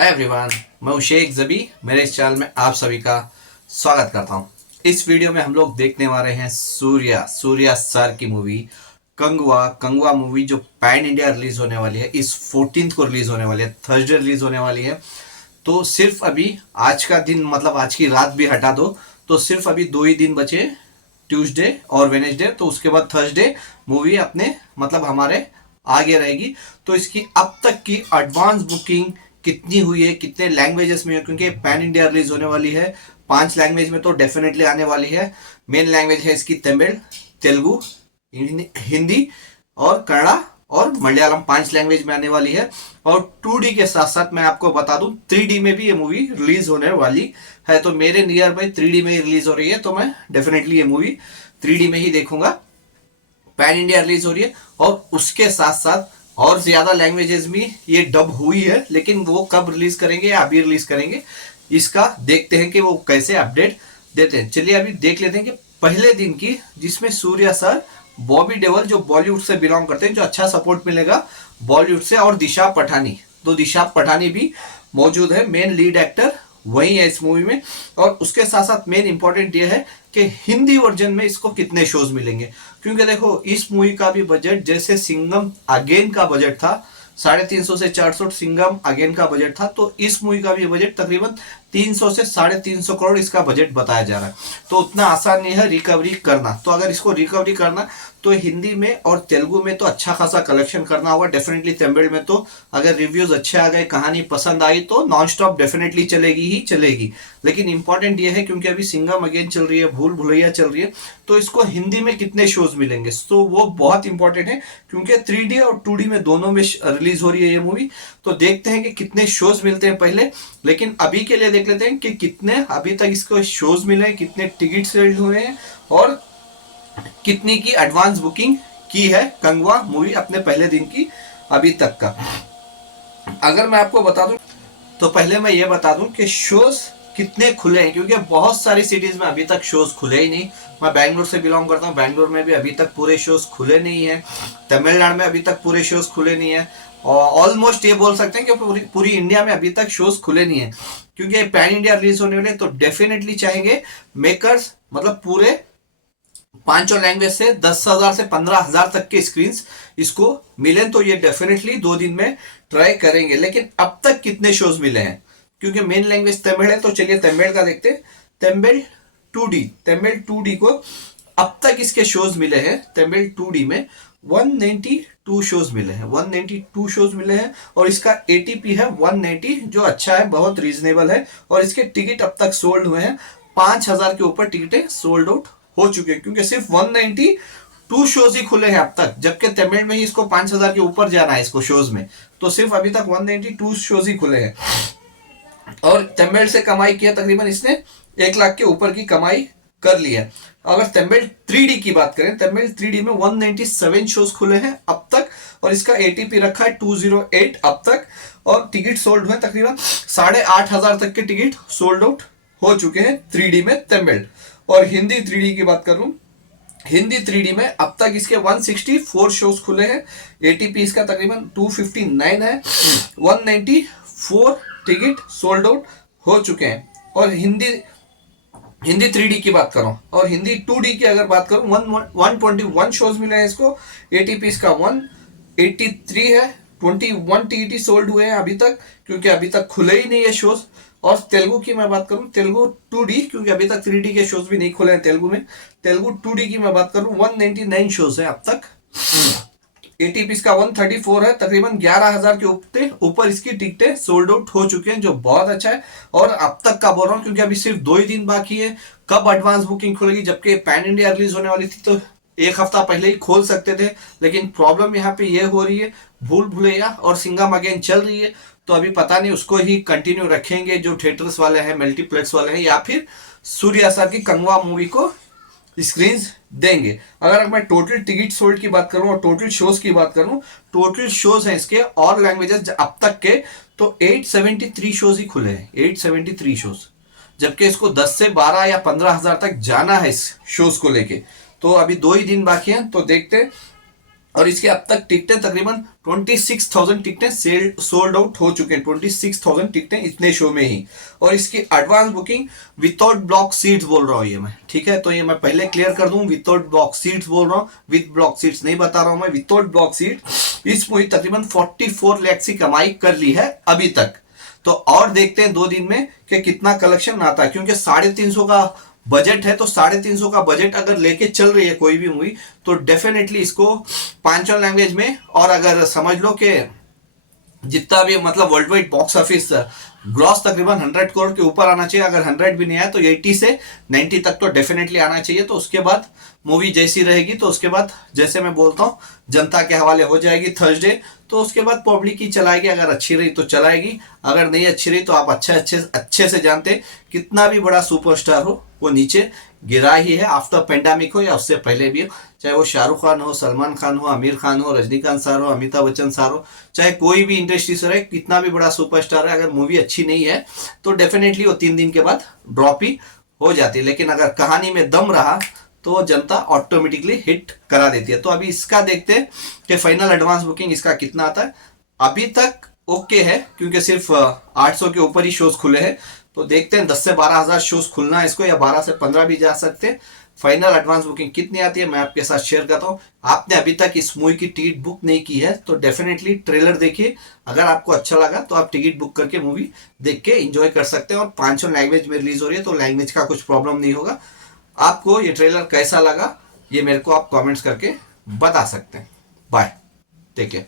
Hi everyone, मैं हूं शेख जबी। मेरे इस चैनल में आप सभी का स्वागत करता हूं। इस वीडियो में हम लोग देखने वाले हैं सूर्या सर की मूवी कंगवा मूवी, जो पैन इंडिया रिलीज होने वाली है। इस 14th को रिलीज होने वाली है, थर्सडे रिलीज होने वाली है। तो सिर्फ अभी आज का दिन, मतलब आज की रात भी हटा दो, तो सिर्फ अभी 2 ही दिन बचे, ट्यूसडे और वेनेसडे। तो उसके बाद थर्सडे मूवी अपने मतलब हमारे आगे रहेगी। तो इसकी अब तक की एडवांस बुकिंग कितनी हुई है, कितने लैंग्वेजेस में है, क्योंकि पैन इंडिया रिलीज होने वाली है। 5 लैंग्वेज में तो डेफिनेटली आने वाली है। मेन लैंग्वेज है इसकी तमिल, तेलुगु, हिंदी और कन्नड़ा और मलयालम। 5 लैंग्वेज में आने वाली है। और 2D के साथ साथ मैं आपको बता दूं, 3D में भी ये मूवी रिलीज होने वाली है। तो मेरे नियर बाई 3D में ही रिलीज हो रही है, तो मैं डेफिनेटली ये मूवी 3D में ही देखूंगा। पैन इंडिया रिलीज हो रही है और उसके साथ साथ और ज्यादा लैंग्वेजेस में ये डब हुई है, लेकिन वो कब रिलीज करेंगे या अभी रिलीज करेंगे, इसका देखते हैं कि वो कैसे अपडेट देते हैं। चलिए अभी देख लेते हैं कि पहले दिन की, जिसमें सूर्या सर, बॉबी देओल जो बॉलीवुड से बिलोंग करते हैं, जो अच्छा सपोर्ट मिलेगा बॉलीवुड से, और दिशा पठानी, तो दिशा पठानी भी मौजूद है, मेन लीड एक्टर वही है इस मूवी में। और उसके साथ साथ मेन इंपॉर्टेंट ये है कि हिंदी वर्जन में इसको कितने शोज मिलेंगे, क्योंकि देखो इस मूवी का भी बजट जैसे सिंघम अगेन का बजट था 350 से 400, सिंघम अगेन का बजट था, तो इस मूवी का भी बजट तकरीबन 300 से 350 करोड़ इसका बजट बताया जा रहा है। तो उतना आसान नहीं है रिकवरी करना। तो अगर इसको रिकवरी करना तो हिंदी में और तेलुगु में तो अच्छा खासा कलेक्शन करना होगा डेफिनेटली। तमिल में तो अगर रिव्यूज अच्छे आ गए, कहानी पसंद आई, तो नॉन स्टॉप डेफिनेटली चलेगी ही चलेगी। लेकिन इंपॉर्टेंट ये है, क्योंकि अभी सिंघम अगेन चल रही है, भूल भुलैया चल रही है, तो इसको हिंदी में कितने शोज मिलेंगे, तो वो बहुत इंपॉर्टेंट है, क्योंकि 3D और 2D में दोनों में रिलीज हो रही है ये मूवी। तो देखते हैं कि कितने शोज मिलते हैं पहले। लेकिन अभी के लिए देख लेते हैं कि कितने अभी तक इसको शोज मिले हैं, कितने टिकट सेल हुए हैं और कितनी की एडवांस बुकिंग की है कंगवा मूवी अपने पहले दिन की अभी तक का। अगर मैं आपको बता दूं, तो पहले मैं ये बता दूं कि शोज कितने खुले हैं, क्योंकि बहुत सारी सिटीज में अभी तक शोज खुले ही नहीं। मैं बैंगलोर से बिलोंग करता हूँ, बैंगलोर में भी अभी तक पूरे शोज खुले नहीं है। तमिलनाडु में अभी तक पूरे शोज खुले नहीं है। और ऑलमोस्ट ये बोल सकते हैं कि पूरी इंडिया में अभी तक शोज खुले नहीं है, क्योंकि पैन इंडिया रिलीज होने वाले, तो डेफिनेटली चाहेंगे मेकर्स, मतलब पूरे 5 लैंग्वेज से 10,000 से 15,000 तक के स्क्रीन इसको मिले, तो ये डेफिनेटली 2 दिन में ट्राई करेंगे। लेकिन अब तक कितने शोज मिले हैं, क्योंकि मेन लैंग्वेज तमिल है, तो चलिए तमिल का देखते हैं। तमिल 2D को अब तक इसके शोज मिले हैं, तमिल 2D में 192 शोज मिले हैं, 192 शोज मिले हैं। और इसका ATP है 190, जो अच्छा है, बहुत रीजनेबल है। और इसके टिकट अब तक सोल्ड हुए हैं, 5,000 के ऊपर टिकटें सोल्ड आउट हो चुके हैं, क्योंकि सिर्फ 192 शोज ही खुले हैं अब तक, जबकि तमिल में ही इसको 5,000 के ऊपर जाना है इसको शोज में, तो सिर्फ अभी तक 192 शोज ही खुले हैं। और तमिल से कमाई किया तकरीबन इसने 1 लाख के ऊपर की कमाई कर ली है। अगर तमिल 3D की बात करें, तमिल 3D में 197 शोज खुले हैं अब तक, और इसका ATP रखा है 208 अब तक। और टिकट सोल्ड हुए तकरीबन 8,500 तक के टिकट सोल्ड आउट हो चुके हैं 3D में तमिल। और हिंदी 3D की बात करूं, हिंदी 3D में अब तक इसके 164 शोज खुले हैं, ATP इसका तकरीबन 259 है, 194 टिकट सोल्ड आउट हो चुके हैं। और हिंदी 3D की बात करूं, और हिंदी 2D की अगर बात करूं, 121 शोज मिले हैं इसको, ATP इसका 183 है, 21 टिकट सोल्ड हुए हैं अभी तक, क्योंकि अभी तक खुले ही नहीं है शोज। और तेलुगु की मैं बात करूं, तेलुगु 2D, क्योंकि अभी तक 3D के शोज भी नहीं खुले हैं तेलुगु में, तेलुगु 2D की मैं बात करूं 199 शोज है अब तक, ATP इसका 134 है, तकरीबन 11,000 के ऊपर इसकी टिकटें सोल्ड आउट हो चुके हैं, जो बहुत अच्छा है। और अब तक का बोल रहा हूँ, क्योंकि अभी सिर्फ 2 ही दिन बाकी है, कब एडवांस बुकिंग खुलेगी, जबकि पैन इंडिया रिलीज होने वाली थी तो 1 हफ्ता पहले ही खोल सकते थे। लेकिन प्रॉब्लम यहाँ पे ये हो रही है, भूल भुलैया और सिंघम अगेन चल रही है, तो अभी पता नहीं उसको ही कंटिन्यू रखेंगे जो थिएटर्स वाले हैं, मल्टीप्लेक्स वाले हैं, या फिर सूर्या सर की कंगवा मूवी को स्क्रीन देंगे। अगर मैं टोटल टिकट सोल्ड की बात करूं और टोटल शोज की बात करूं, टोटल शोज हैं इसके और लैंग्वेजेस अब तक के, तो 873 शोज ही खुले हैं, 873 शोज, जबकि इसको 10 से 12 या 15,000 तक जाना है इस शोज को लेके। तो अभी 2 ही दिन बाकी हैं, तो देखते और इसके अब तक टिकटें तकरीबन 26,000 टिकटें सेल सोल्ड आउट हो चुके हैं, 26,000 टिकटें इतने शो में ही। और इसकी advance booking without block seats बोल रहा हूँ ये मैं, ठीक है, तो ये मैं पहले क्लियर कर दूं, विदाउट ब्लॉक सीट्स बोल रहा हूँ, विद ब्लॉक सीट्स नहीं बता रहा हूं मैं, विदाउट ब्लॉक सीट। इस मूवी तकरीबन 44 लाख की कमाई कर ली है अभी तक। तो और देखते हैं 2 दिन में कि कितना कलेक्शन आता है, क्योंकि 350 का बजट है, तो 350 का बजट अगर लेके चल रही है कोई भी मूवी, तो डेफिनेटली इसको पांचों लैंग्वेज में, और अगर समझ लो कि जितना भी मतलब world wide box office gross तकरीबन 100 करोड़ के ऊपर आना चाहिए। अगर 100 भी नहीं आया तो 80 से 90 तक तो डेफिनेटली आना चाहिए। तो उसके बाद मूवी जैसी रहेगी, तो उसके बाद जैसे मैं बोलता हूँ जनता के हवाले हो जाएगी थर्सडे, तो उसके बाद पब्लिक ही चलाएगी। अगर अच्छी रही तो चलाएगी, अगर नहीं अच्छी रही तो आप अच्छे से जानते कितना भी बड़ा सुपरस्टार हो वो नीचे गिरा ही है, आफ्टर पेंडेमिक हो या उससे पहले भी हो। चाहे वो शाहरुख खान हो, सलमान खान हो, आमिर खान हो, रजनीकांत सर हो, अमिताभ बच्चन सर हो, चाहे कोई भी इंडस्ट्री से रहे, कितना भी बड़ा सुपरस्टार है, अगर मूवी अच्छी नहीं है तो डेफिनेटली वो 3 दिन के बाद ड्रॉप ही हो जाती है। लेकिन अगर कहानी में दम रहा तो जनता ऑटोमेटिकली हिट करा देती है। तो अभी इसका देखते हैं कि फाइनल एडवांस बुकिंग इसका कितना आता है। अभी तक ओके है, क्योंकि सिर्फ 800 के ऊपर ही शोज खुले हैं। तो देखते हैं 10 से 12 हजार शोज खुलना है इसको, या 12 से 15 भी जा सकते हैं। फाइनल एडवांस बुकिंग कितनी आती है मैं आपके साथ शेयर करता हूँ। आपने अभी तक इस मूवी की टिकट बुक नहीं की है तो डेफिनेटली ट्रेलर देखिए। अगर आपको अच्छा लगा तो आप टिकट बुक करके मूवी देख के एंजॉय कर सकते हैं। और 5 लैंग्वेज में रिलीज हो रही है, तो लैंग्वेज का कुछ प्रॉब्लम नहीं होगा। आपको ये ट्रेलर कैसा लगा ये मेरे को आप कमेंट्स करके बता सकते हैं। Bye, take care.